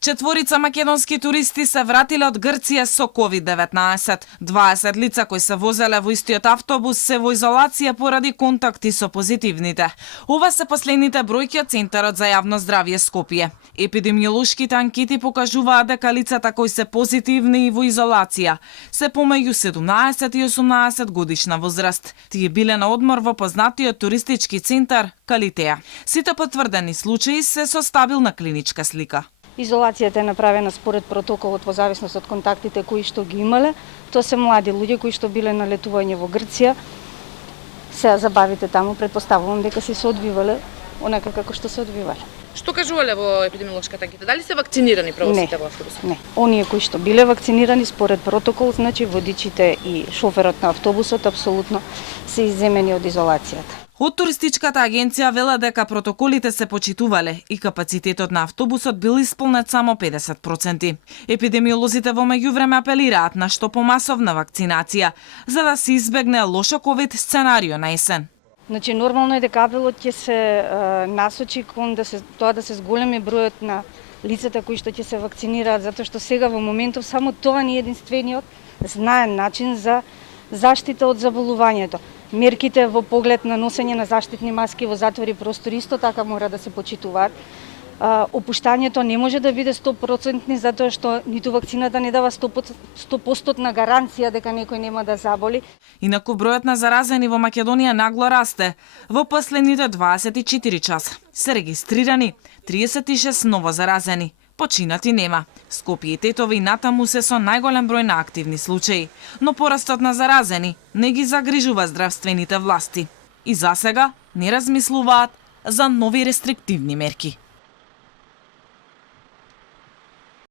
Четворица македонски туристи се вратиле од Грција со COVID-19. 20 лица кои се возеле во истиот автобус се во изолација поради контакти со позитивните. Ова се последните бројки од Центарот за јавно здравје Скопје. Епидемиолошките анкети покажуваат дека лицата кои се позитивни и во изолација се помеѓу 17 и 18 годишна возраст. Тие биле на одмор во познатиот туристички центар Калитеја. Сите потврдени случаи се со стабилна клиничка слика. Изолацијата е направена според протоколот во зависност од контактите кои што ги имале. Тоа се млади луѓе кои што биле на летување во Грција. Се забавите таму, предпоставувам дека се одвивале онака како што се одвивале. Што кажувале во епидемиолошката анкета? Дали се вакцинирани прво сите во автобусот? Не, оние кои што биле вакцинирани според протокол, значи водичите и шоферот на автобусот апсолутно се изземени од изолацијата. Од туристичката агенција вела дека протоколите се почитувале и капацитетот на автобусот бил исполнет само 50%. Епидемиолозите во меѓувреме апелираат на што помасовна вакцинација, за да се избегне лошо ковид сценарио на есен. Значи нормално е дека апелот ќе се насочи кон тоа да се зголеми бројот на лицата кои што ќе се вакцинираат, затоа што сега во моментов само тоа не е единствениот знаен начин за заштита од заболувањето. Мерките во поглед на носење на заштитни маски во затвори простори исто така мора да се почитуваат. Опуштањето не може да биде 100% затоа што ниту вакцината не дава 100% гаранција дека некој нема да заболи. Инаку бројот на заразени во Македонија нагло расте. Во последните 24 часа се регистрирани 36 ново заразени. Починати нема. Скопје и Тетово и натаму се со најголем број на активни случаи, но порастот на заразени не ги загрижува здравствените власти. И засега не размислуваат за нови рестриктивни мерки.